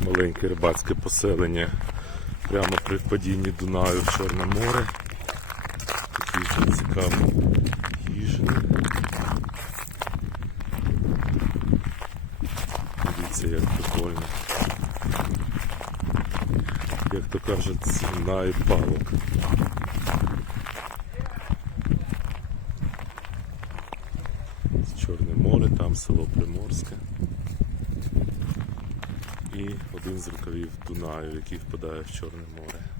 маленьке рибацьке поселення прямо при впадінні Дунаю в Чорне море. Такі вже цікаві хижини. Дивіться, як прикольно. Як то кажуть, ціна палок. Чорне море, там село Приморське. І один з рукавів Дунаю, який впадає в Чорне море.